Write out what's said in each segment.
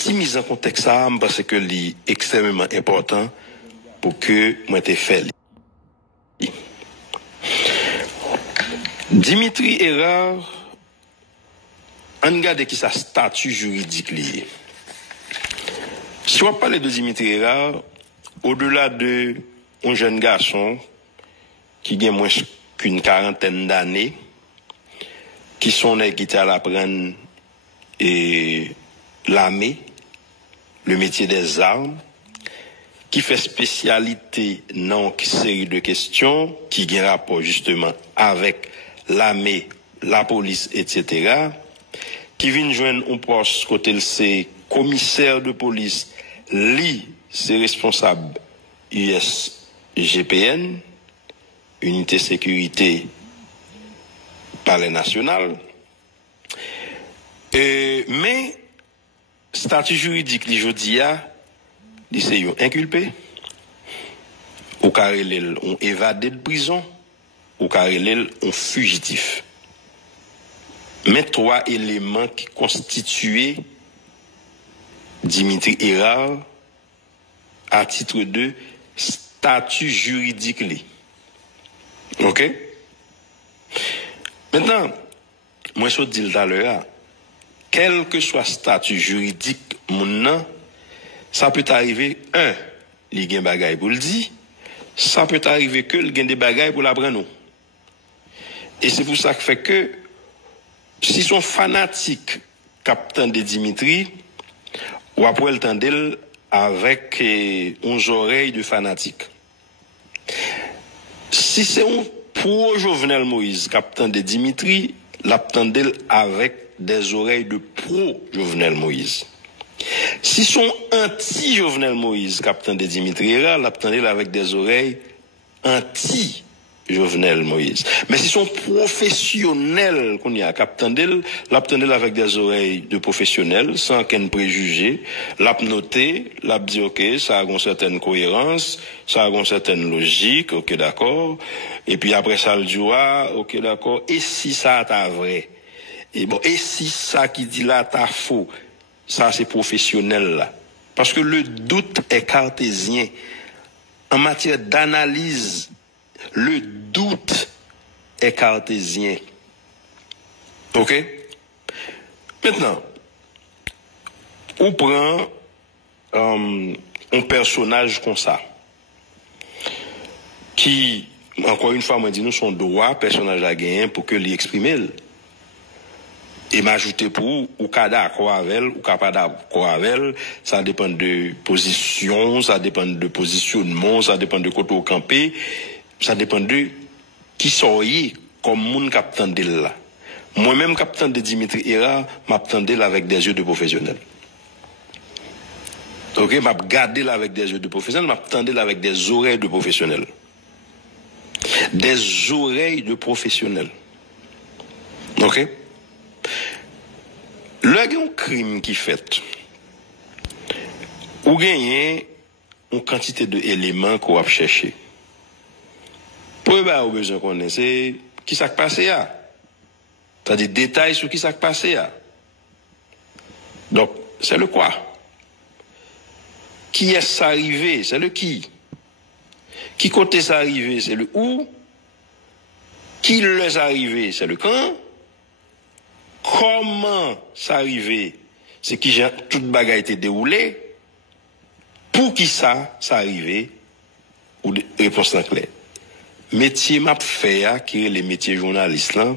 petite mise en contexte ça parce que c'est extrêmement important pour que moi te fait. Dimitri Erard, on regarde qui sa statut juridique lié. Si on parle de Dimitri Erard, au-delà de un jeune garçon qui a moins qu'une quarantaine d'années, qui sont nés qui à l'apprendre et l'armée, le métier des armes, qui fait spécialité dans une série de questions qui ont rapport justement avec l'armée, la police, etc., qui vient joindre un poste côté c'est commissaire de police, c'est responsable USGPN, unité sécurité palais national. Mais statut juridique, je dis, c'est inculpé, ou carré on évadé de prison, ou carré on fugitif. Mais 3 éléments qui constituaient Dimitri Erard à titre de statut juridique. OK? Maintenant, moi je dis tout à l'heure, quel que soit statut juridique mon ça peut arriver il y a un bagay pour le dire, ça peut arriver que il y a des bagailles pour l'apprendre. Et c'est pour ça que fait que si son fanatique captain de Dimitri, ou après le tendel avec 11 oreilles de fanatique. Si c'est un pro-Jovenel Moïse, captain de Dimitri, l'attendel avec des oreilles de pro-Jovenel Moïse. Si son anti-Jovenel Moïse, captain de Dimitri, l'attendel avec des oreilles anti-Jovenel Moïse. Mais si son professionnel qu'on y a, captain l'attendel avec des oreilles de professionnel, sans qu'un préjugé, l'a noté, l'a dit ok, ça a une certaine cohérence, ça a une certaine logique, ok d'accord, et puis après ça le dit ok d'accord, et si ça t'a vrai, et bon, et si ça qui dit là t'a faux, ça c'est professionnel là. Parce que le doute est cartésien. En matière d'analyse, le doute est cartésien. OK? Maintenant, on prend un personnage comme ça, qui, encore une fois, moi dit nous son droit, personnage à gagner pour que l'exprimer. Et m'ajouter pour ou cas d'accord avec elle ou pas d'accord avec elle, ça dépend de position, ça dépend de positionnement, ça dépend de côté au campé, ça dépend de qui soyez comme moun captain de là. Moi-même captain de Dimitri Erard, m'attendais là avec des yeux de professionnel. OK, m'a regardé là avec des yeux de professionnel, m'attendais là avec des oreilles de professionnel. Des oreilles de professionnel. OK? Le grand crime qui fait, ou gagner une quantité d'éléments qu'on va chercher. Pour avoir besoin de connaître, c'est qui s'est passé là. C'est-à-dire détails sur qui s'est passé là. Donc, c'est le quoi. Qui est-ce arrivé? C'est le qui. Qui côté ça arrivé? C'est le où. Qui les arrivé? C'est le quand. Comment ça arrivé? C'est qui toute bagarre été déroulée. Pour qui ça arrivé? Ou réponse en clair. Métier m'a fait qui est les métiers journalistes là.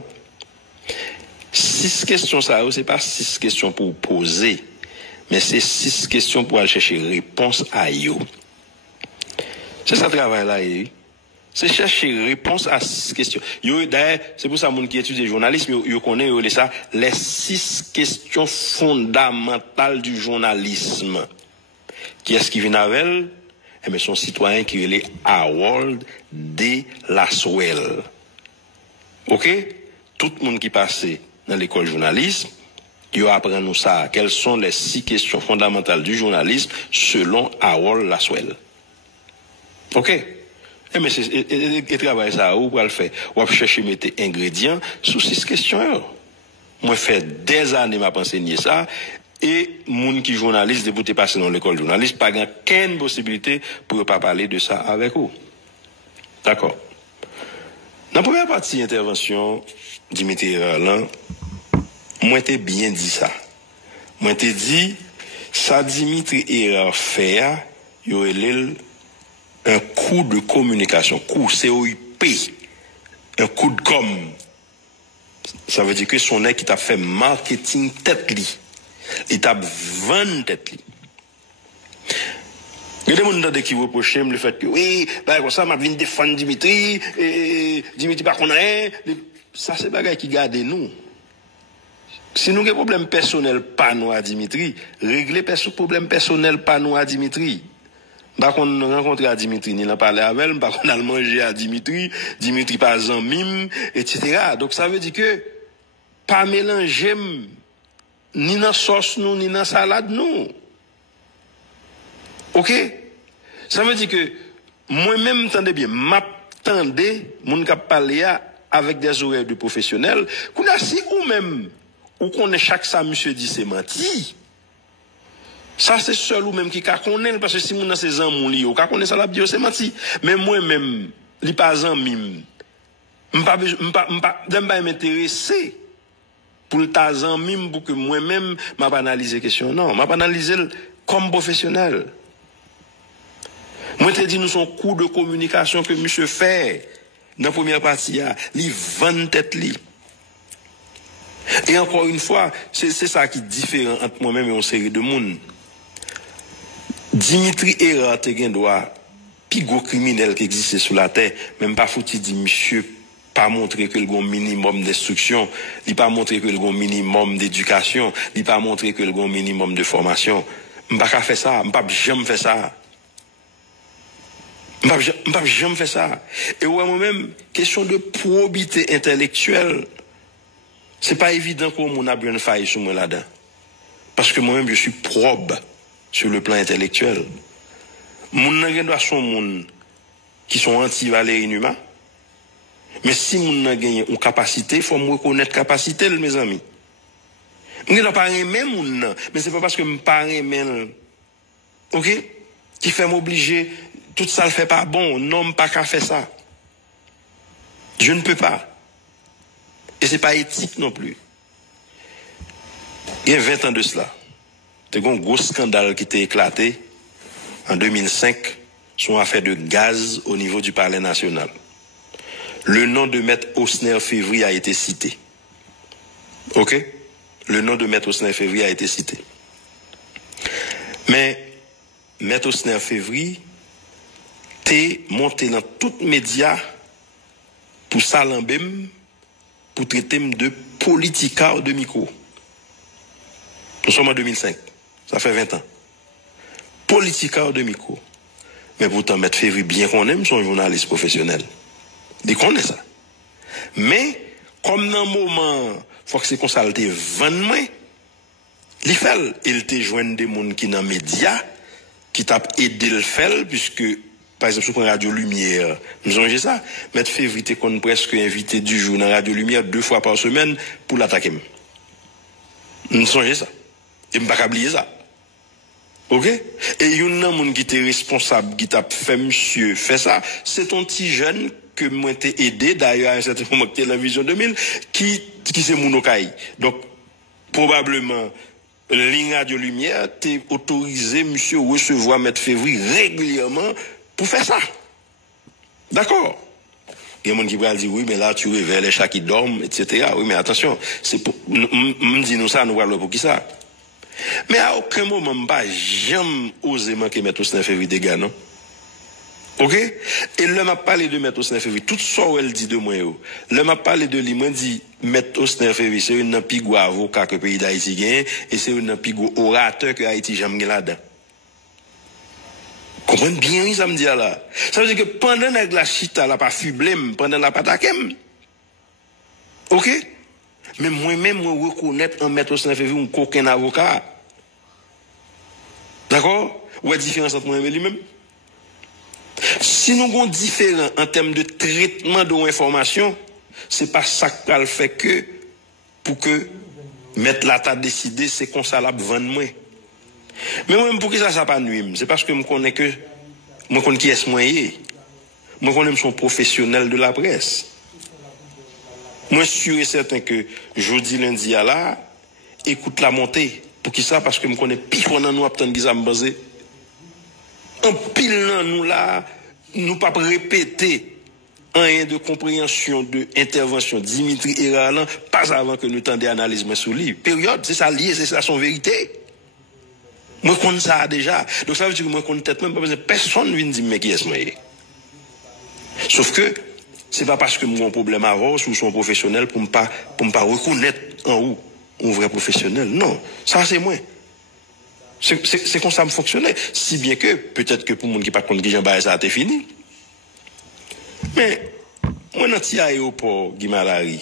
6 questions ça, c'est pas 6 questions pour poser, mais c'est 6 questions pour aller chercher réponse à yo. C'est ça le travail là, c'est chercher réponse à 6 questions. Yo d'ailleurs, c'est pour ça moun qui étudie le journalisme, yo connaît yo ça les 6 questions fondamentales du journalisme. Qui est-ce qui vient avec elle? Eh bien, son citoyen qui est Harold de Laswell. OK? Tout le monde qui passe dans l'école journalisme, il apprend nous ça. Quelles sont les 6 questions fondamentales du journalisme selon Harold Laswell? OK? Eh bien, et travail ça, où pour le faire? On va chercher mettre ingrédients sous 6 questions. Moi, fait des années m'a enseigné ça. et moun qui journaliste député passer dans l'école journaliste pas aucune possibilité pour pas parler de ça avec vous. D'accord. Dans la première partie intervention Dimitri Erard, moi t'ai bien dit ça. Moi t'ai dit ça Dimitri Erard fait il y a un coup de communication, coup COIP, un coup de com. Ça veut dire que son nez qui t'a fait marketing tête li. Il t'a vendu tête li. Il y a des gens qui reprochent le fait que oui, bah comme ça m'a vinn défendre Dimitri et Dimitri pas connaît. Ça c'est bagay qui garde nous. Si nous avons des problèmes personnels pas nous à Dimitri, régler problème personnel pas nous à Dimitri. Bah qu'on rencontre à Dimitri, ni n'a parlé avec elle, bah qu'on a mangé à Dimitri, Dimitri pas en mime, etc. Donc ça veut dire que pas mélanger ni dans sauce nous ni dans salade nous. OK? Ça veut dire que moi-même tendez bien, m'attendez mon cap parler avec des oreilles de professionnels, qu'on a si ou même ou qu'on est chaque ça monsieur dit c'est menti. Ça c'est seul ou même qui ka connaît parce que si mon dans ses amis li ou ka connaît ça la dire c'est menti. Mais moi-même li pas en mime. M'pas m'intéresser pour le tazan mime pour que moi-même m'a analyser question non, m'a analyser comme professionnel. Moi te dit nous son coup de communication que monsieur fait dans la première partie li vend tête li. Et encore une fois, c'est ça qui est différent entre moi-même et une série de monde. Dimitri Erard te gen droit plus gros criminel qui existe sur la terre, même pas foutu dit monsieur pas montrer que le gon minimum d'instruction, il pas montrer que le gon minimum d'éducation, il pas montrer que le gon minimum de formation. M'pas ka faire ça, m'pas jamais faire ça. M'pas jamais faire ça. Et ouais moi-même question de probité intellectuelle, c'est pas évident qu'on mon a bien faille sur moi là-dedans. Parce que moi-même je suis probe sur le plan intellectuel. Mon nan doit son moun qui sont anti-Valérie Numa. Mais si mon nan gagne une capacité, faut me reconnaître capacité mes amis. Je ne pas aimer moun, mais c'est pas parce que me pas aimer OK qui fait m'obliger tout ça le fait pas bon, non pas qu'à faire ça. Je ne peux pas. Et c'est pas éthique non plus. Il y a 20 ans de cela. Il y a un gros scandale qui était éclaté en 2005 sur une affaire de gaz au niveau du Palais national. Le nom de Maître Osner Février a été cité. OK? Le nom de Maître Osner Février a été cité. Mais Maître Osner Février t'est monté dans tous les médias pour salambem, pour traiter de politica de micro. Nous sommes en 2005. Ça fait 20 ans. Politica de micro. Mais pourtant, Maître Février, bien qu'on aime, son journaliste professionnel. Il connaît ça. Mais, comme dans un moment, faut que c'est qu'on salte 20 mois, il fait, il te joint des gens qui dans les médias, qui t'a aidé le faire, puisque, par exemple, sur Radio Lumière, nous avons ça. Maître Février, qu'on presque invité du jour dans Radio Lumière 2 fois par semaine pour l'attaquer. Nous avons ça. Et je ne peux pas oublier ça. OK? Et il y a un monde qui était responsable, qui t'a fait monsieur, fait ça. C'est ton petit jeune que moi t'ai aidé, d'ailleurs, à un certain moment, qui est la Vision 2000, qui c'est mon okaï. Donc, probablement, ligne Radio Lumière, t'es autorisé, monsieur, recevoir Maître Février régulièrement pour faire ça. D'accord? Il y a des gens qui vont dire, oui, mais là, tu réveilles les chats qui dorment, etc. Oui, mais attention, c'est pour, me dit nous ça, nous parlons pour qui ça? Mais à aucun moment, je pas jamais osé manquer Maître Osner Février des gars, non? OK? Et là, m'a parlé de Maître Osner Février, tout ça, elle dit de moi, là, m'a parlé de lui, m'a dit, Maître Osner Février, c'est un pigou avocat que le pays d'Haïti gagne, et c'est un pigou orateur que Haïti jamais gagne là-dedans. Comprenez bien, ça me dit là. Ça veut dire que pendant la chita, la pas fublem, pendant la patakem. OK? Mais moi-même, moi, reconnaître un Maître Osner Février, aucun avocat. D'accord? Où est la différence entre moi et lui-même? Si nous avons différent en termes de traitement de l'information, c'est pas ça qui fait que, pour que Mettre la table décidé, c'est qu'on ça la vendre moins. Mais moi, pour qui ça pas nuit? C'est parce que je connais que, moi, connais qui est moyen. Moi, connais son professionnel de la presse. Moi, je suis sûr et certain que jeudi, lundi, à là, écoute la montée. Pour qui ça? Parce que je connais pire qu'on a nous, obtenir des âmes basées. En pile, nous là, nous pas répéter. Un de compréhension de intervention Dimitri Eralan pas avant que nous tendions analyse sous lui. Période, c'est ça lié, c'est ça son vérité. Moi connais ça déjà. Donc ça veut dire que moi connais peut-être même pas besoin personne vient dire mais qui est-ce moi. Sauf que c'est pas parce que moi un problème avant ou son professionnel pour me pas reconnaître en haut un vrai professionnel. Non, ça c'est moi. C'est comme ça me fonctionnait. Si bien que peut-être que pour monde qui pas compte qui Jean Baez ça a été fini. Mais, moi, dans le aéroport, Guimarães,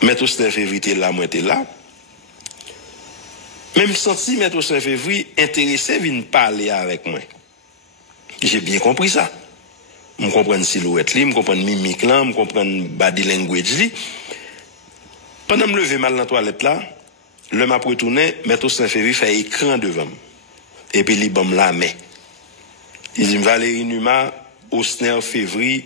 mettre au 9 février là, moi, j'étais là. Même senti, mettre au 9 février, intéressé, vient parler avec moi. J'ai bien compris ça. Je comprends la silhouette, je comprends la mimique, je comprends le body language. Pendant que je me levais mal dans la toilette là, le m'a retourné, mettre au 9 février, fait écran devant. Et puis, il me la main. Il dit, Valérie Numa, au 9 février,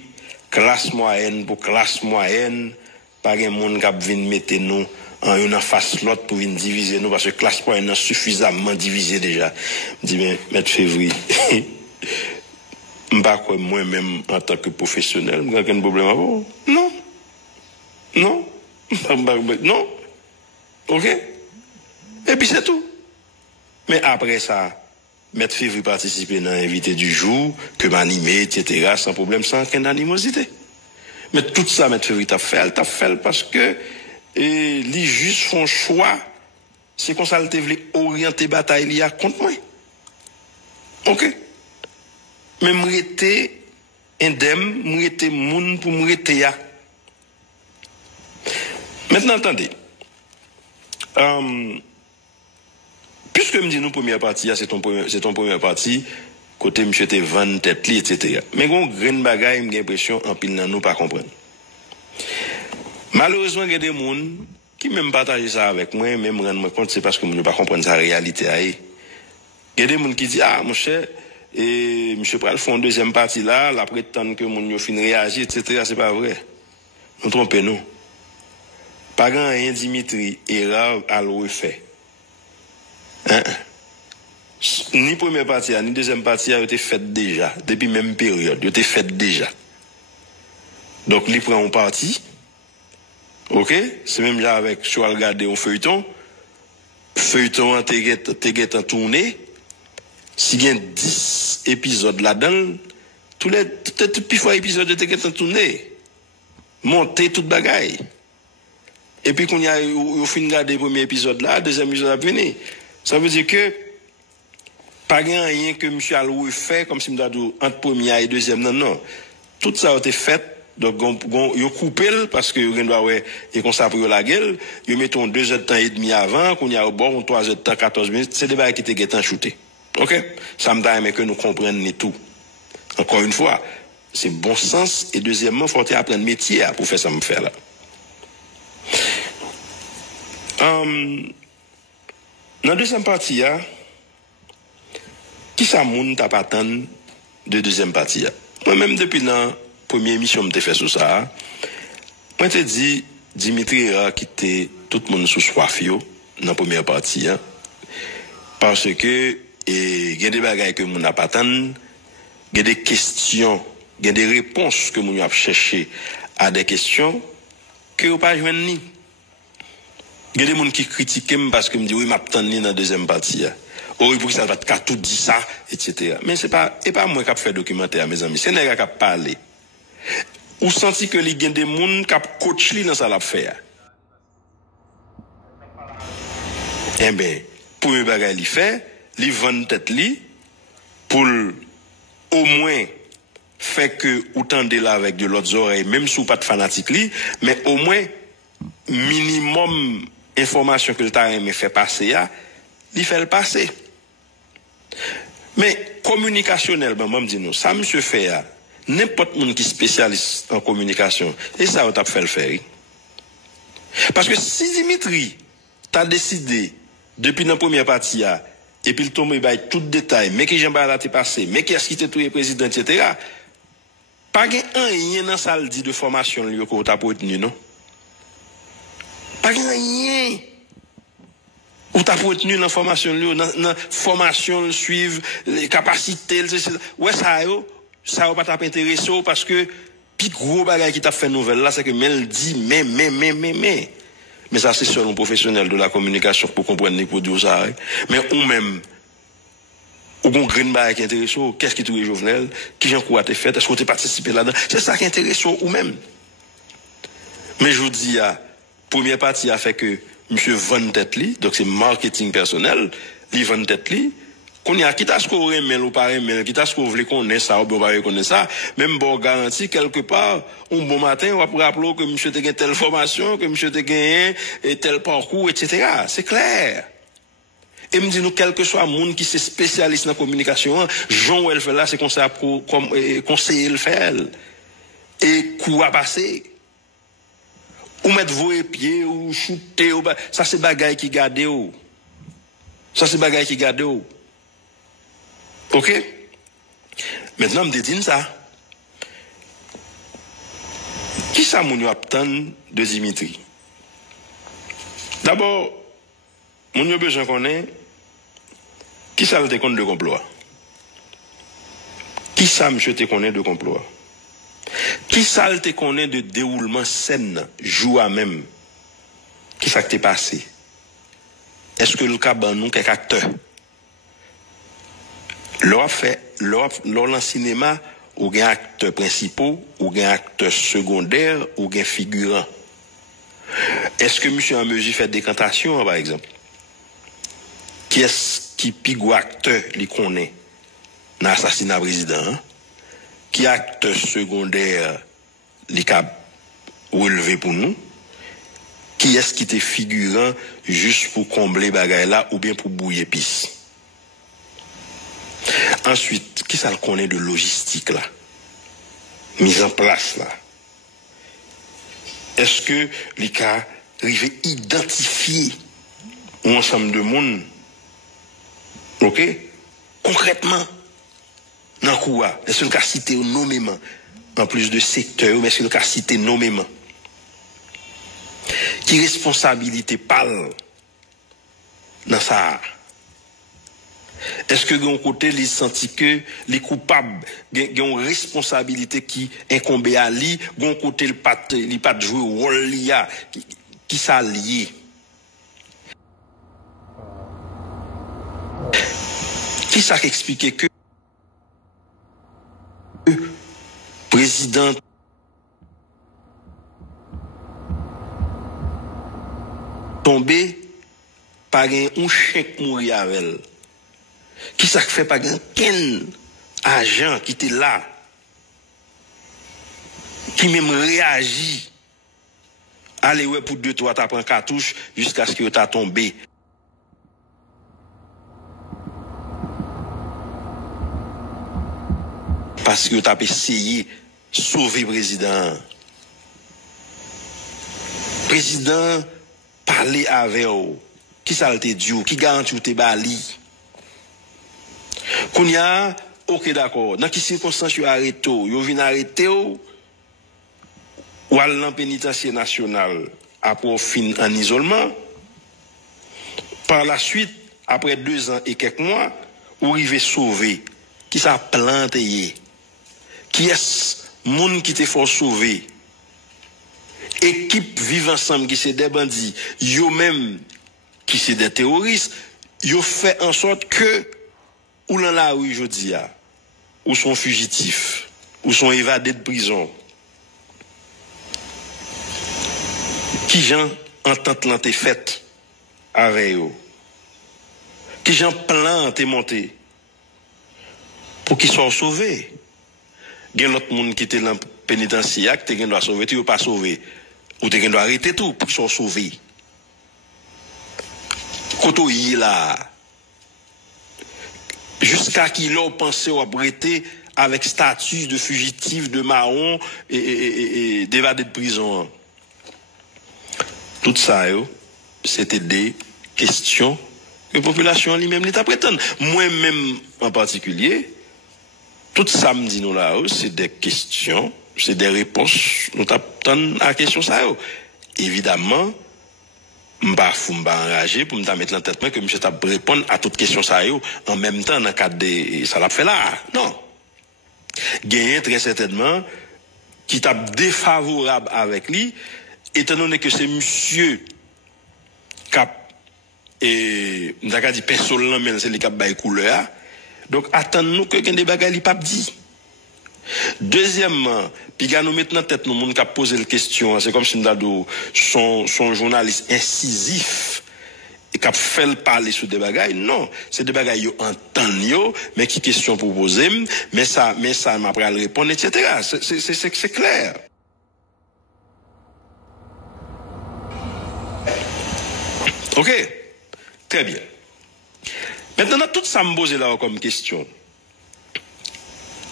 classe moyenne pour classe moyenne, pas un monde qui vient mettre nous en une face l'autre pour venir diviser nous, parce que classe moyenne est suffisamment divisée déjà. Je dis, mais, mettre février, je ne sais pas moi-même en tant que professionnel, je n'ai aucun problème à vous. Non. Non. Non. Ok? Et puis c'est tout. Mais après ça, mettre février participer dans l'invité du jour, que m'animer, etc., sans problème, sans aucune animosité. Mais tout ça, mettre février, t'as fait parce que, les juges font choix, c'est qu'on ça te voulait orienter bataille, il y a contre moi. Ok? Mais m'rete indemne, m'rete moun pour m'rete ya. Maintenant, attendez. Puisque me dit nous première partie, c'est ton première partie, côté monsieur te vendre tête li, etc. Mais gon grain bagaille, j'ai l'impression en pile nan nous pas comprendre. Malheureusement, il y a des gens qui même partagent ça avec moi, même rendre compte c'est parce que nous pas comprendre sa réalité. Il y a des gens qui disent ah mon cher, et monsieur pral font deuxième partie là, la prétendre que mon yo fin réagir, etc. C'est pas vrai. Nous trompons nous. Pas grand rien Dimitri erreur à l'eau fait. Ni première partie, ni deuxième partie a été faite déjà, depuis même période, a été faite déjà. Donc, il prend une partie, ok? C'est même là avec, je vais regarder un feuilleton en t'es en tourné, s'il y a 10 épisodes là-dedans, tout plus fois épisodes de t'es en tourné, monter toute bagaille. Et puis, quand il y a au fin de regarder le premier épisode là, deuxième épisode a venu. Ça veut dire que, pas rien que M. Aloué fait, comme si je dit entre première et deuxième, non. Tout ça a été fait, donc, ils ont coupé, parce que, ils ont ça pour la gueule, ils mettent 2 heures de temps et demi avant, qu'on y a au bord, 3 heures de temps, 14 minutes, c'est des bagages qui étaient shootés. Ok? Ça me donne que nous comprenions tout. Encore une fois, c'est bon sens, et deuxièmement, il faut apprendre métier pour faire ça me faire là. Dans la deuxième partie, qui ça moun t'a pas attendre de deuxième partie? Moi-même, depuis la première émission, je t'ai fait sur ça. Moi, je t'ai dit, Dimitri a quitté tout le monde sous soif, dans la première partie. Parce que, il y a des bagages que moun n'a pas attendre, il y a des questions, il y a des réponses que moun a cherché à des questions que vous pas joindre ni. Il y a des gens qui critiquent parce que me disent oui, m'attends dans la deuxième partie. Oh, pour que ça va tout dit ça, etc. Mais c'est pas moi qui a fait documentaire, mes amis. C'est les gars qui a parlé. Ou senti que il y a des gens qui a coaché dans ça l'a fait. Eh bien, pour me bagaille il fait, il vend tête li pour au moins faire que autant de là avec de l'autre oreille, même si pas de fanatique li, mais au moins minimum information que le terrain me fait passer là, il fait le passer. Mais communicationnel, ben, moi me dis nous, ça monsieur fait n'importe monde qui est spécialiste en communication, et ça on t'a fait le faire. Parce que si Dimitri t'as décidé, depuis la première partie, et puis le tombe by tout détail, mais qui j'en là t'es passé, mais qui a quitté tout le président, etc. Pas rien dans ça le dit de formation, lui, que t'as pas retenu, non? Pas rien. Ou t'as pas retenu dans formation, lui, dans formation, suivre les capacités, ouais, ça va pas t'intéresser parce que, puis gros bagage qui t'a fait nouvelle là, c'est que Mel dit, mais ça, c'est seul un professionnel de la communication pour comprendre les produits ça. Mais ou même, ou qu'on green bagage qui est intéressant, qu'est-ce qui est Jovenel, qui j'en quoi t'es fait, est-ce que t'es participé là-dedans? C'est ça qui est intéressant ou même. Mais je vous dis, première partie a fait que monsieur Van Tetli, donc c'est marketing personnel, li Van Tetli, qu'on y a quitte à ce qu'on remet ou pas remet, quitte à ce qu'on veut qu'on ait ça ou pas reconnaître ça, même bon garantie quelque part, un bon matin, on va rappeler que monsieur te gagne telle formation, que monsieur te gagne tel parcours, etc. C'est clair. Et me dit nous, quel que soit le monde qui est spécialiste dans la communication, Jean elle fait là, c'est conseiller conseiller le faire. Et coup à passer. Ou mettre vos pieds, ou shooter, ou ça c'est bagaille qui garde ou. Ça c'est bagaille qui garde ou. Ok? Maintenant, je me dis ça. Qui ça moun yo attend de Dimitri? D'abord, moun yo besoin connaît qui ça te connaît de complot? Qui ça monsieur te connaît de complot? Qui ça te connaît de déroulement scène jour à même? Qui ça t'est passé? Est-ce que le cas ban nous quelques acteurs? L'on fait le cinéma ou gen acteurs principaux ou gen acteurs secondaires ou gen figurants. Est-ce que monsieur en mesure fait décantation par exemple? Qui est-ce qui pigo acteur li connaît dans l'assassinat président? Hein? Qui acteur secondaire li cap relevé pour nous? Qui est-ce qui était figurant juste pour combler bagay là ou bien pour bouiller pisse? Ensuite, qui ça le connaît de logistique là? Mise en place là. Est-ce que les cas arrivent à identifier un ensemble de monde? Ok? Concrètement, dans quoi? Est-ce que le cas cité nommément? En plus de secteur, mais est-ce que le cas cité nommément? Qui responsabilité parle dans ça? Est-ce que de côté, les senti que les coupables ont une responsabilité qui incombe à lui, de côté, il pas jouer rôle qui s'allie? Qui ça explique que le président tombé par un chèque mourir avec elle? Qui ça fait pas qu'un agent qui était là, qui même réagit, allez ouais pour 2-3 t'as pris cartouche jusqu'à ce que t'as tombé. Parce que t'as essayé de sauver le président. Président, parler avec vous. Qui ça te dit? Qui garantit tes bali? Qu'on y a, ok d'accord, dans quelles circonstances vous arrêtez, vous venez arrêter ou à l'en pénitentiaire national après fin en isolement. Par la suite, après 2 ans et quelques mois, vous arrivez sauver. Qui ça planté? Qui est-ce monde qui te faut sauver? Équipe vive ensemble qui c'est des bandits, yo même qui c'est des terroristes, yo fait en sorte que ou dans la rue, je dis, ou sont fugitifs, ou sont évadés de prison. Qui gens entente l'ont faite avec eux? Qui gens plan t'es monté pour qu'ils soient sauvés? Il y a l'autre monde qui était dans le pénitentiaire, qui doit sauver, tu ne pas sauver. Ou tu dois arrêter tout pour qu'ils soient sauvés. Quand on y est là, jusqu'à qui l'on pensait ou abriter avec statut de fugitif, de marron et d'évadé de prison. Tout ça, c'était des questions que la population lui-même l'État prétend. Moi-même en particulier, tout samedi nous là, c'est des questions, c'est des réponses, nous t'attendons à la question ça. Évidemment, m'ba enragé pour me mettre en tête que monsieur t'a répondre à toutes questions ça en même temps dans le cadre de ça l'a fait là. Non. Gagner très certainement qui t'a défavorable avec lui étant donné que c'est monsieur cap et nous avons dit personne mais c'est lui qui a bail couleur. Donc attendons que des bagages li pas dit. Deuxièmement, puis nous mettons en tête nous monde qui a posé la question, c'est comme si nous avons son journaliste incisif et qui a fait le parler sur des bagages. Non, c'est des bagages yo entendent mais qui question pour poser, mais ça m'a après à répondre etc. C'est clair. OK. Très bien. Maintenant tout ça me pose là comme question.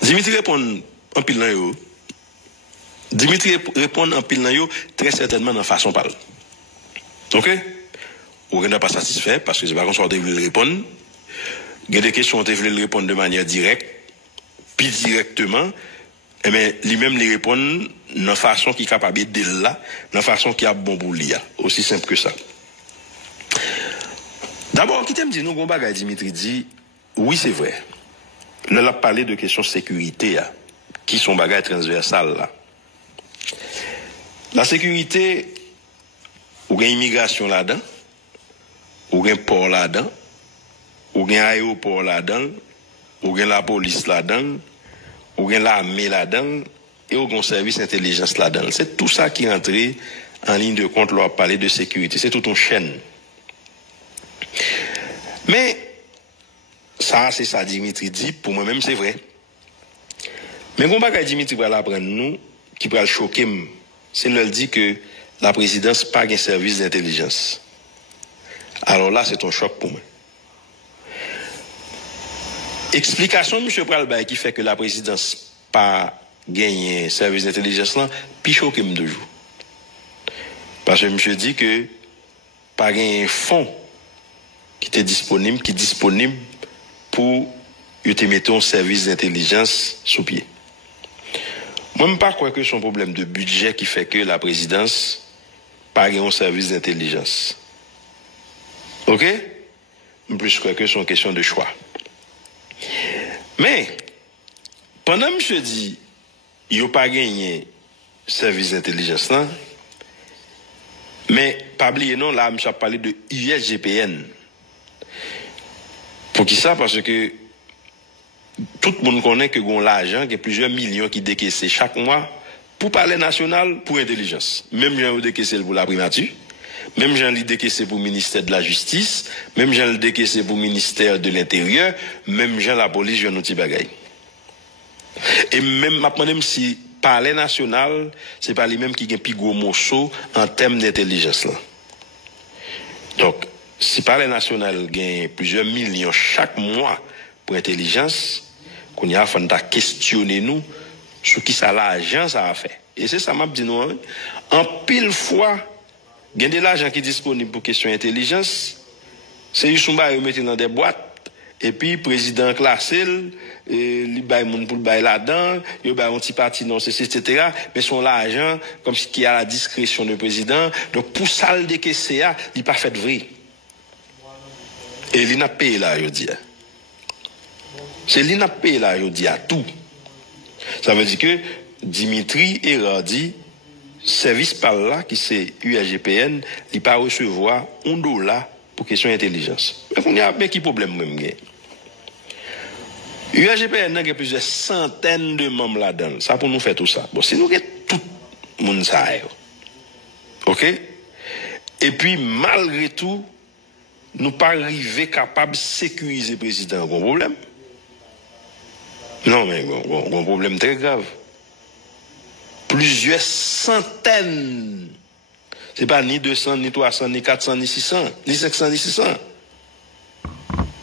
Dimitri répond en pile dans yo. Dimitri répond en pile dans yo très certainement dans façon parle. OK? Ou n'est pas satisfait parce que c'est pas qu'on soit devenu répondre. Il y a des questions on devait répondre de manière directe, puis directement, mais lui-même les répondre de façon qui est capable de là, de façon qui a bon pour lui. Aussi simple que ça. D'abord, qui t'aime dire nous bagay Dimitri dit oui, c'est vrai. Là, a parlé de questions de sécurité, qui sont bagages transversales là. La sécurité, ou gain immigration là-dedans, ou gain port là-dedans, ou gain aéroport là-dedans, ou gain la police là-dedans, ou gain l'armée là-dedans, et ou gain service intelligence là-dedans. C'est tout ça qui est entré en ligne de compte, là, parler de sécurité. C'est toute une chaîne. Mais, ça, c'est ça, Dimitri dit, pour moi-même, c'est vrai. Mais quand on Dimitri va l'apprendre nous, qui va le choquer, c'est le dit que la présidence n'a pas un service d'intelligence. Alors là, c'est un choc pour moi. Explication de M. Pralbay qui fait que la présidence n'a pas gagné un service d'intelligence là, puis choqué de jour. Parce que M. dit que pas un fonds qui est disponible pour te mettre un service d'intelligence sous pied. Moi, je ne crois pas que c'est un problème de budget qui fait que la présidence n'a pas un service d'intelligence. OK? Je plus crois que c'est une question de choix. Mais, pendant que je dis, il n'y a pas gagné service d'intelligence là, mais, pas oublier non, là, je parlé de USGPN. Pour qui ça? Parce que tout le monde connaît que l'argent, qu'il y a plusieurs millions qui décaissent chaque mois pour parler national, pour intelligence. Même gens décaissé pour la primature, même gens décaissé pour le ministère de la Justice, même gens décaissé pour le ministère de l'Intérieur, même gens la police, j'ai un outil bagaille. Et même si parler national, c'est pas les mêmes qui ont plus gros morceau en termes d'intelligence là. Donc, si parler national gagne plusieurs millions chaque mois pour intelligence, qu'on y a fait questionner nous sur qui ça l'argent ça a fait. Et c'est ça m'a dit nous en pile fois gagne de l'argent qui est disponible pour question intelligence, c'est juste on mettre dans des boîtes et puis président classé li bay moun pour bay là-dedans, yo bay un petit parti non c'est etc. mais son l'argent comme si qui a la discrétion du président. Donc pour ça le décaisser il pas fait vrai. Et il n'a payé là, je dis. C'est lui n'a payé là, je dis à tout. Ça veut dire que Dimitri Eradi, service par là, qui c'est USGPN, il pas recevoir $1 pour question intelligence. Mais on y a qui problème même. USGPN a plusieurs centaines de membres là-dedans. Ça pour nous faire tout ça. Bon, si nous avons tout le monde ça. OK? Et puis, malgré tout, nous pas arriver capable de sécuriser le président. Bon problème? Non, mais bon problème très grave. Plusieurs centaines. C'est pas ni 200, ni 300, ni 400, ni 600, ni 500, ni 600.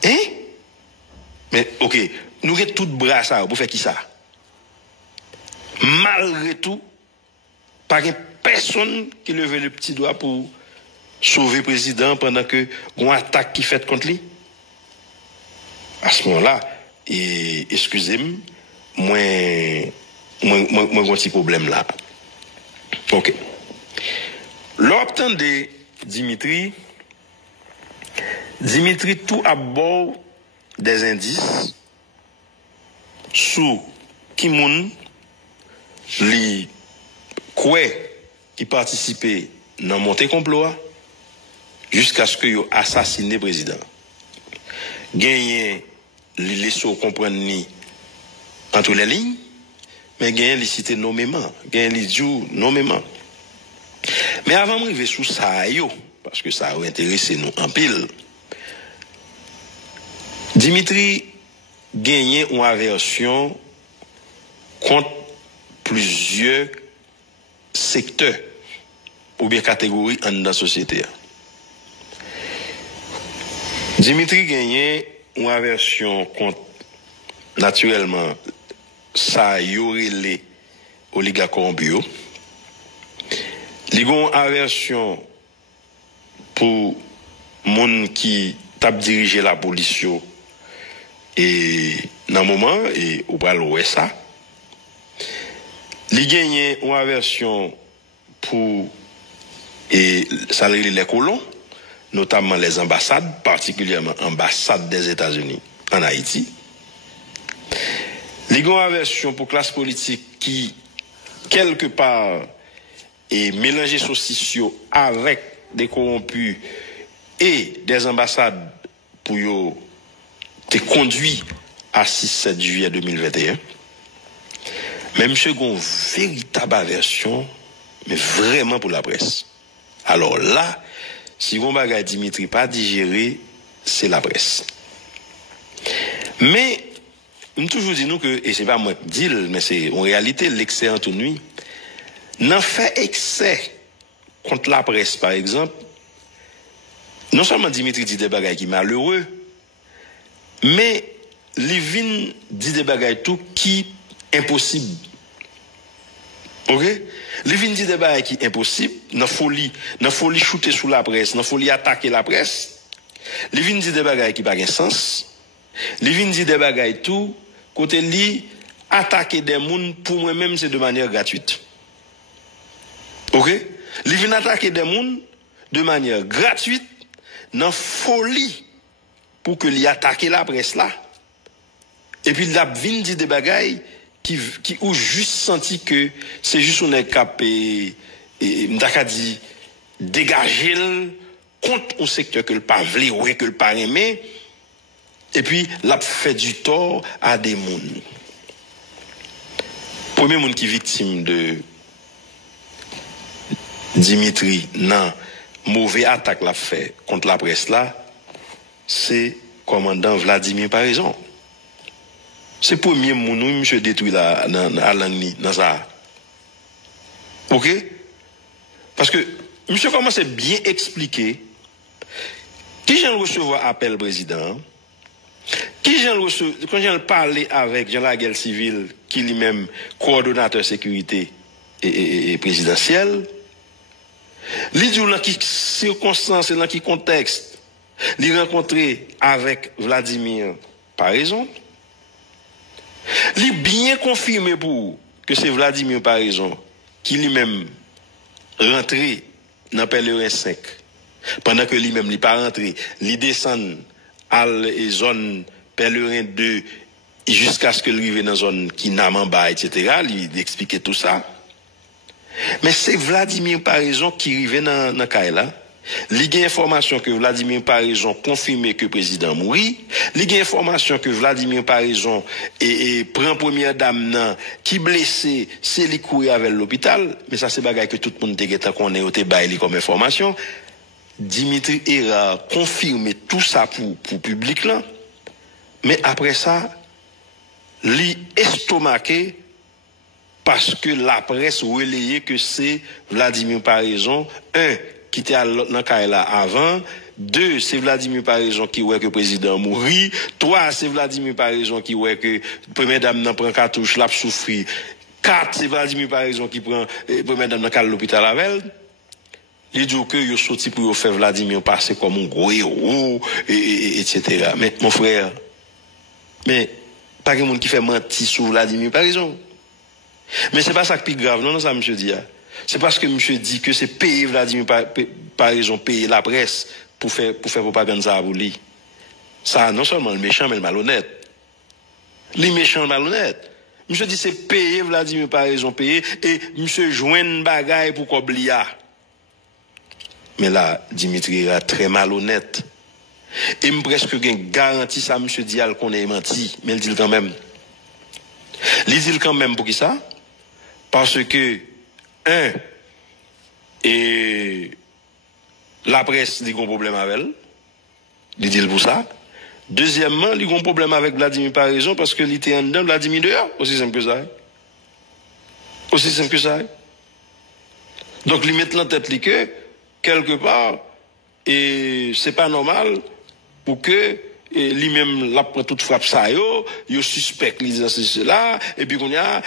Hein? Mais, OK, nous avons tout bras ça pour faire qui ça? Malgré tout, pas une personne qui lève le petit doigt pour sauver président pendant que une attaque qui fait contre lui. À ce moment-là, excusez-moi, moi un petit problème là. OK. L'obtention de Dimitri tout à bord des indices sous qui moun li quoi qui participait dans montée complot jusqu'à ce que yo assassiné le président. Gagné li laissons comprendre ni entre les lignes, mais gagné li cité nommément, gagné li dit nommément. Mais avant d'arriver sous ça yo, parce que ça a intéressé nous en pile. Dimitri gagné une aversion contre plusieurs secteurs ou bien catégories dans la société. Dimitri gagné une aversion contre naturellement ça y aurait les oligarques corrompus. Il y a une aversion pour gens qui tap diriger la police et dans un moment et au bal ça. Il y a une aversion pour et ça les colons, notamment les ambassades, particulièrement l'ambassade des États-Unis en Haïti. Il y a une aversion pour classe politique qui quelque part et mélanger sociaux avec des corrompus et des ambassades pour te conduire à 6-7 juillet 2021. Mais monsieur gon véritable aversion, mais vraiment pour la presse. Alors là, si on bagay Dimitri pas digéré, c'est la presse. Mais nous toujours dit nous que, et c'est pas moi qui dis, mais c'est en réalité l'excès en toute nuit. N'en fait excès contre la presse, par exemple, non seulement Dimitri dit des bagailles qui malheureux, mais Livin dit des bagailles tout qui impossible. OK? Livin dit des bagailles qui impossible, n'a folie shooter sous la presse, n'a folie attaquer la presse. Livin dit des bagailles qui pas de sens. Livin dit des bagailles tout côté li attaquer des moun pour moi-même c'est de manière gratuite. OK? Li vient attaquer des moun de manière gratuite, dans folie pour que li attaque la presse là. Et puis la vinn dit des bagailles qui ou juste senti que c'est juste on est capé et m'daka dit dégager contre un secteur que le pas vle ou que le pas aimer et puis l'a fait du tort à des moun. Premier moun qui victime de Dimitri nan mauvais attaque l'a fait contre la presse là, c'est commandant Vladimir Parizon. C'est premier moun où monsieur détruit là dans ça. OK? Parce que monsieur commence à bien expliquer qui j'en recevoir appel président, qui j'en recevoir quand j'en parler avec Jean Laguerre civil qui lui-même coordonnateur sécurité et présidentiel. Li dit dans qui circonstance et dans qui contexte li rencontré avec Vladimir Parizon. Li bien confirmé pour que c'est Vladimir Parizon qui lui-même rentré dans Pèlerin 5 pendant que lui-même li pas rentré, li descend à la zone Pèlerin 2 jusqu'à ce que lui arrive dans zone qui n'a en bas etc. Il expliquait tout ça. Mais c'est Vladimir Parizon qui arrive dans Kaila. Il y a information que Vladimir Parizon confirmé que le président mourit. Il y a information que Vladimir Parizon et prend première dame qui blessé, c'est lui courir avec l'hôpital. Mais ça c'est bagaille que tout le monde te connaît ou te baille comme information. Dimitri Era confirmé tout ça pour public là. Mais après ça, il estomaqué parce que la presse relayait que c'est Vladimir Parizon, qui était dans Kaila avant, 2, c'est Vladimir Parizon qui ouais que le président mourit, 3, c'est Vladimir Parizon qui ouais que première dame n'en prend cartouche, l'a souffri, 4, c'est Vladimir Parizon qui prend première dame dans l'hôpital avec. Les dit que yo sorti pour faire Vladimir passer comme un gros héros etc. Mais mon frère, mais pas que monde qui fait mentir sur Vladimir par exemple. Mais c'est pas ça qui est plus grave, non ça monsieur dit. C'est parce que monsieur dit que c'est payer Vladimir par exemple payer la presse pour faire propagande ça pour lui. Ça non seulement le méchant mais le malhonnête. Les méchants malhonnêtes. Monsieur dit c'est payer Vladimir par exemple payer et monsieur joindre bagaille pour qu'oblia. Mais là, Dimitri est très malhonnête. Et me presque garanti ça, monsieur Dial, qu'on est menti. Mais il dit quand même. Il dit quand même pour qui ça? Parce que, et la presse, il a un problème avec elle. Il dit pour ça. Deuxièmement, il a un problème avec Vladimir par raison parce que il était en dedans, Vladimir dehors. Aussi simple que ça. Aussi simple que ça. Donc, il met en tête que, quelque part, et c'est pas normal pour que lui-même la prend toute frappe ça yo suspect les cela et puis qu'on y a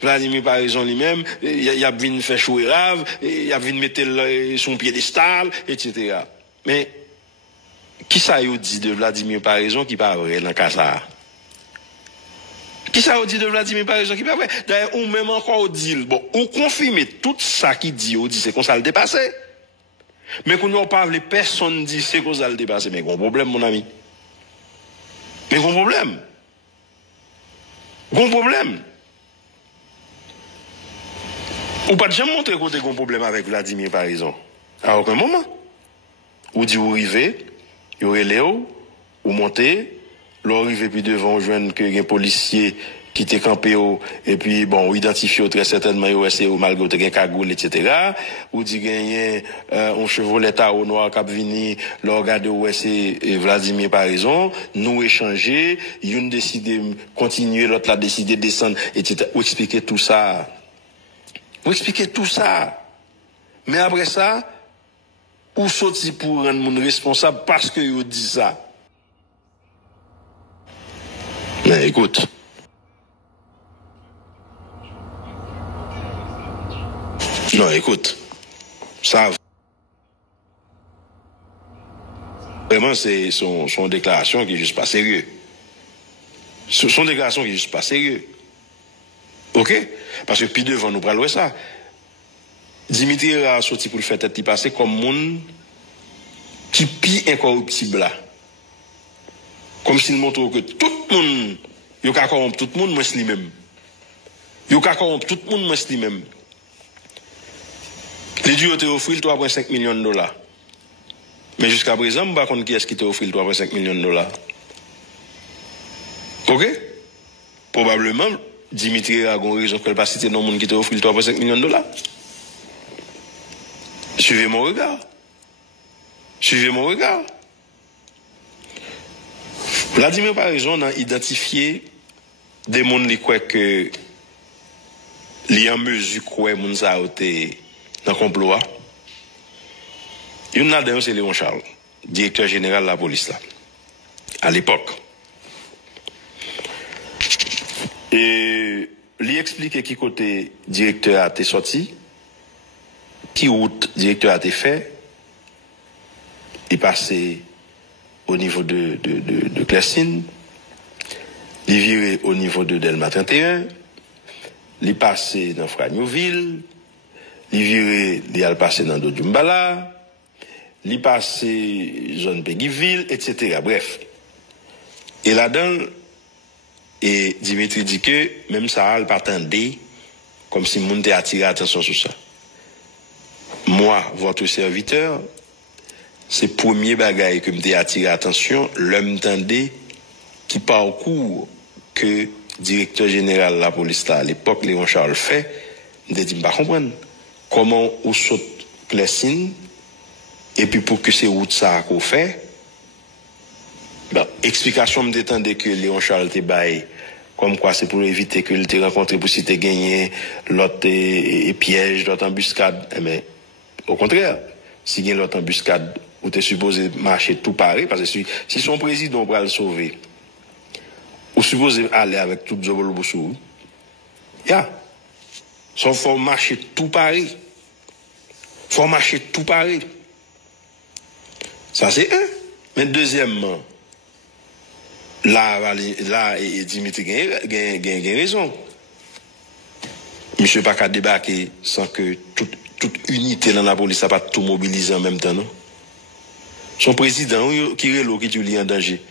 Vladimir par exemple lui-même il a venu faire jouer rave il a venu mettre son piédestal etc. Mais qui ça yo dit de Vladimir par exemple qui pas vrai dans cas ça? Qui ça dit de Vladimir par exemple qui pas vrai? D'ailleurs ou même encore dit bon on confirme tout ça qui dit c'est qu'on ça le dépasser. Mais quand on parle, personne dit c'est qu'on ça le dépasser. Mais gros problème, mon ami. Mais gros problème. Gros problème. Ou pas jamais montrer côté gros problème avec Vladimir, par exemple. À aucun moment. Ou dit ou arriver, ou Léo, ou monter, l'arriver puis devant, on joint que un policier qui était campé et puis bon identifié très certainement c'est au malgré un cagoule etc. ou dit gagner un Chevrolet au noir cap vini le regarder où c'est Vladimir par raison nous échanger une décidé continuer l'autre l'a décidé descendre etc. Ou expliquer tout ça mais après ça ou sorti pour rendre mon responsable parce que il dit ça. Mais écoute, non, écoute, ça, vraiment, c'est son déclaration qui est juste pas sérieux. Son déclaration qui est juste pas sérieux. Ok? Parce que puis devant nous parlons ça. Dimitri a sorti pour le faire tête passer comme monde qui pis incorruptible là. Comme s'il montre que tout le monde, il y a corrompre tout le monde, moi c'est lui-même. Il y a corrompre tout le monde, moi c'est lui-même. Les dieux ont offert 3,5 millions de dollars. Mais jusqu'à présent, je ne sais pas qui est-ce qui t'a offert 3,5 millions de dollars. Ok? Probablement, Dimitri a raison qu'elle ne pas citer non monde qui t'a offert 3,5 millions de dollars. Suivez mon regard. Vladimir par raison a identifié des gens qui croient que les en mesure quoi moun sa été dans le complot. Il y en a d'ailleurs, c'est Léon Charles, directeur général de la police, là, à l'époque. Et lui expliquer qui côté directeur a été sorti, qui route directeur a été fait, il passé au niveau de Clessine, il viré au niveau de Delma 31, il passé dans Fragnouville, il viré, il a passé dans Dodjumbala, il passé zone Péguiville, etc. Bref. Et là-dedans, et Dimitri dit que même ça, elle pas attendait, comme si monde a attiré attention sur ça. Moi, votre serviteur, c'est premier bagaille que m'ai attiré attention, l'homme tendait qui parcourt que directeur général de la police là, à l'époque, Léon Charles fait, m'ai dit, pas comprendre comment on saute Clessine, et puis pour que ces routes ça qu'on fait, ben, explication me détendait que Léon Charles te baille, comme quoi c'est pour éviter que te rencontre pour si te gagné l'autre piège, l'autre embuscade. Mais au contraire, si gagne l'autre embuscade, ou t'es supposé marcher tout pareil, parce que si son président va le sauver, ou supposé aller avec tout Jobolo Boussou, son faut marcher tout pareil. Faut marcher tout pareil. Ça, c'est un. Mais deuxièmement, là, Dimitri a raison. Monsieur pas qu'à débarquer sans que toute unité dans la police n'a pas tout mobilisé en même temps, non? Son président, qui est là, qui est en danger.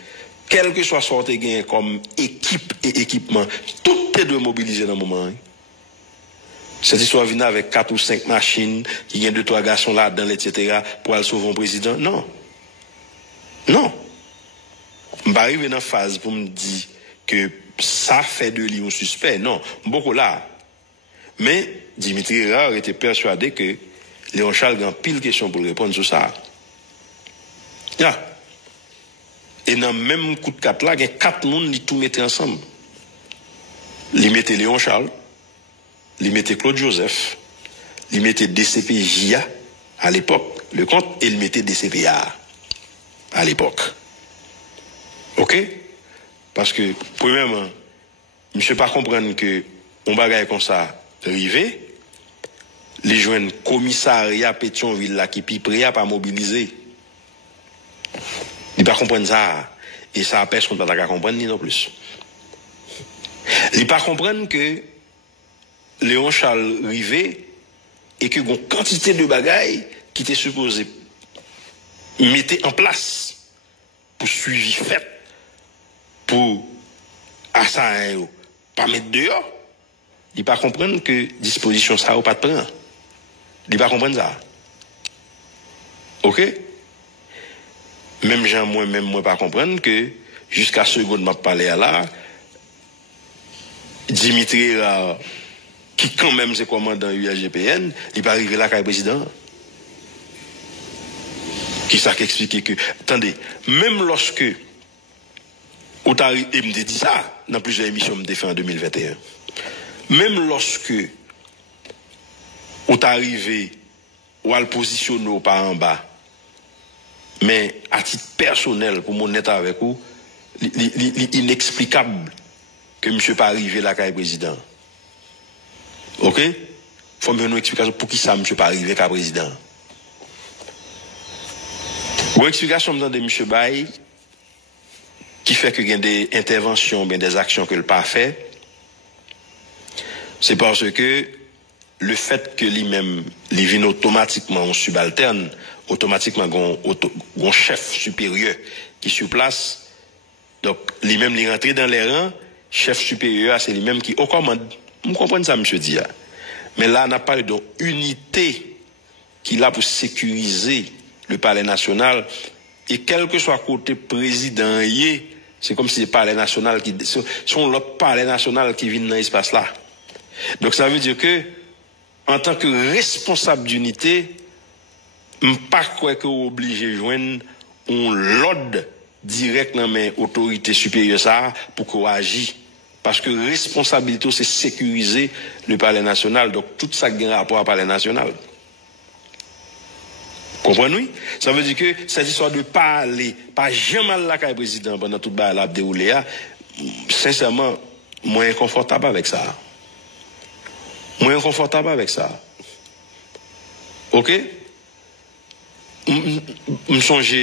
Quel que soit sorte gain comme équipe et équipement, tout est de mobiliser dans le moment. Hein? Cette histoire vient avec 4 ou 5 machines, qui viennent 2-3 garçons là-dedans, etc., pour aller sauver un président. Non. Non. Je vais arriver dans la phase pour me dire que ça fait de lui un suspect. Non. Beaucoup là. Mais Dimitri Rard était persuadé que Léon Charles a pile question pour répondre sur ça. Yeah. Et dans le même coup de 4 là, il y a 4 personnes qui tout mettaient ensemble. Ils mettaient Léon Charles, ils mettaient Claude Joseph, ils mettaient DCPJA à l'époque, le compte, et ils mettaient DCPA à l'époque. Ok? Parce que, premièrement, je ne sais pas comprendre que on bagaille comme ça, arrivé, les jeunes commissariat Pétionville là qui est prêt à pas mobiliser. Il ne pas comprendre ça. Et ça, personne ne peut pas comprendre ni non plus. Il ne pas comprendre que Léon Charles Rivet et que une quantité de bagailles qui étaient supposées mettre en place pour suivi fait pour assailler pas mettre dehors. Il ne pas comprendre que disposition ça ou pas de prendre. Il ne pas comprendre ça. OK? Même gens, moi, pas comprendre que jusqu'à ce que m'a parlé à là, Dimitri, qui quand même c'est commandant UAGPN, il va arriver là, quand le président. Qui ça qui explique que, attendez, même lorsque, et me dit ça, dans plusieurs émissions, me défend en 2021, même lorsque, on est arrivé, ou à le positionner par en bas, mais à titre personnel, pour mon être avec vous, inexplicable que M. pas arrivé là, quand le président. Ok? Il faut me donner une explication pour qui ça, M. pas arrivé quand le président. Une explication de M. Baye, qui fait qu'il y a des interventions, bien des actions que le pas fait, c'est parce que le fait que lui-même, il vient automatiquement en subalterne, automatiquement un chef supérieur qui sur place, donc lui-même il rentre dans les rangs, chef supérieur, c'est lui-même qui au commande. Vous comprenez ça, monsieur Dia? Mais là, on a parlé d'une unité qui est là pour sécuriser le palais national, et quel que soit côté président, c'est comme si le palais national qui sont l'autre palais national qui vient dans l'espace là. Donc ça veut dire que en tant que responsable d'unité, je ne pas croire que vous obligez de joindre l'ordre direct dans mes autorités supérieures ça pour qu'on agisse. Parce que responsabilité, c'est sécuriser le palais national. Donc tout ça qui a rapport au palais national. Comprenez-vous? Ça veut dire que cette histoire de parler, pas jamais là qu'un président pendant toute la déroulé, sincèrement, moi inconfortable avec ça. Moi inconfortable avec ça. Ok? Je songe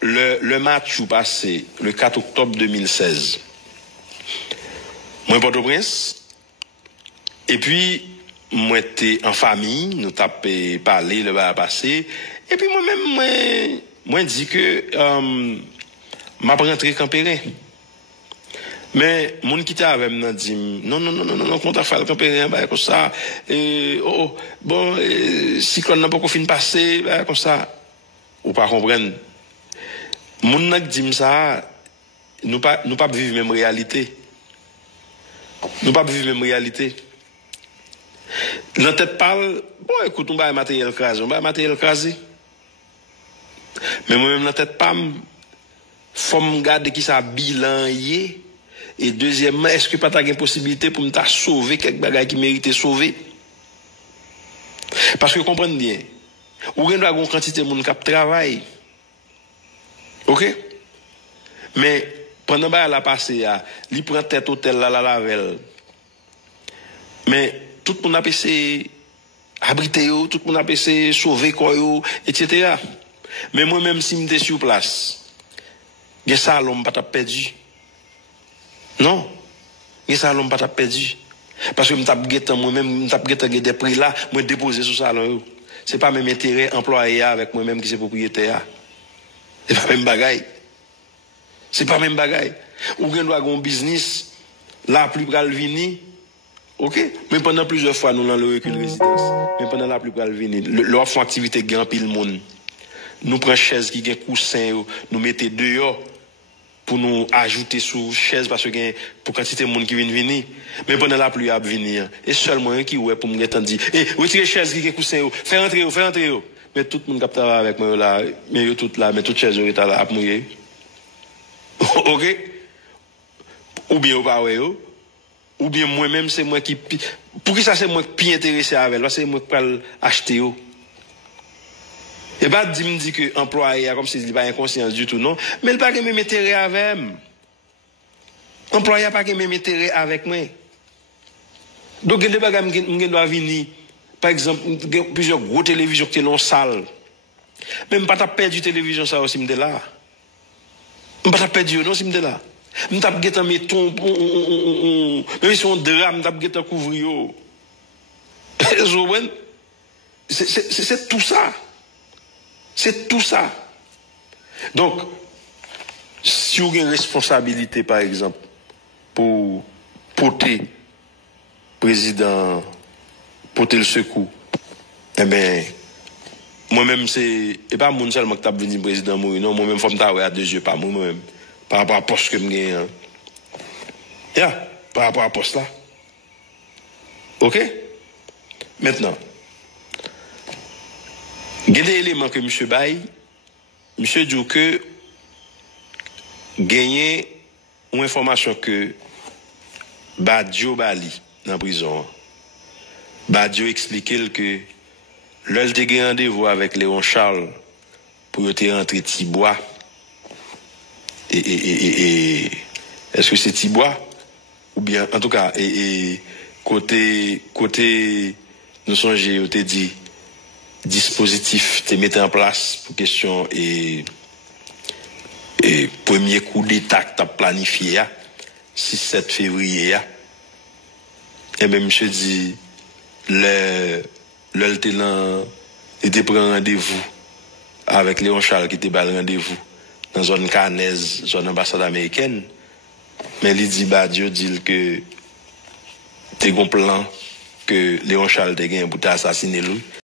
le match où passé, le 4 octobre 2016. Moi, Port-au-Prince. Et puis, moi, j'étais en famille, nous tapons parler, le va passer. Et puis, moi-même, moi, dis que, m'a rentré Campérin. Mais, mon qui était avec moi dit, non, comment t'as fait le Campérin, bah, comme ça. Si qu'on n'a pas qu'on finit passer, bah, comme ça. Ou pas comprendre. Mon n'a dit ça, nous pas vivre même réalité. Nous pas vivre même réalité. La tête parle, bon, écoute, on va matériel crasé. Mais moi-même, la tête parle, faut me garder qui ça bilan yé. Et deuxièmement, est-ce que pas t'as une possibilité pour me sauver quelques bagages qui méritent sauver? Parce que comprenez bien, ou il y a une quantité de monde qui travaille. Ok? Mais pendant que la passé, il prend tête hôtel la lavelle. Mais tout le monde a essayé abriter yo, tout le monde a essayé sauver quoi yo, etc. Mais moi-même, si j'étais sur place, ça, l'homme pas perdu. Non. Ça, l'homme pas perdu. Parce que moi-même, je des prix là, moi déposer sur ça. C'est pas même intérêt employé avec moi-même qui c'est propriétaire. C'est pas même bagaille. C'est pas même bagaille. Ou bien doit un business, là, plus pral vini. OK? Mais pendant plusieurs fois, nous, dans le recul résidence. Mais pendant la plus pral vini. Leur font activité grand pile monde. Nous prenons chaise qui gagne coussin, nous mettons dehors pour nous ajouter sous chaise parce que pour quantité de monde qui vient venir. Mais pendant la pluie à venir. Et seulement un qui ouais pour me dire, retirez chaise qui gagne coussin, fais entrer. Mais tout le monde qui travaille avec moi là, mais tout là, mais toute chaise est là à mouiller. OK? Ou bien pas ouais, ou bien moi-même c'est moi qui pour qui ça c'est moi qui intéressé avec, là c'est moi qui peux acheter. Et pas me dit que employé comme si il pas inconscient du tout non, mais il pas que même intérêt avec moi. Employé pas que même intérêt avec moi. Donc il pas que doit venir par exemple plusieurs gros télévisions qui sont salle. Même pas perdu télévision ça aussi me là. Pas perdu non si me là. Me t'a geta meton même si on drame t'a geta couvrir. C'est tout ça. C'est tout ça. Donc, si vous avez une responsabilité, par exemple, pour porter président, porter le secours, eh bien, moi-même, c'est pas mon seulement qui a venu président mourir, non, moi-même, il faut me taper à 2 yeux, pas moi-même, par rapport à poste que je gagne. Par rapport à poste là. OK? Maintenant, il y a des éléments que M. Baye, M. dit que gagner une information que Badio Bali dans la prison. Badio expliquait que l'heure de rendez-vous avec Léon Charles pour te rentrer Tibois. Et est-ce que c'est Tibois? Ou bien, en tout cas, côté, nous songeons, on te dit, dispositif te mettre en place pour question et premier coup d'état que tu as planifié 6-7 février et même monsieur dit il te prend rendez-vous avec Léon Charles qui te bat rendez-vous dans zone Canaise, zone ambassade américaine, mais il dit Dieu dit que tu as un plan que Léon Charles te gagne pour t'assassiner lui.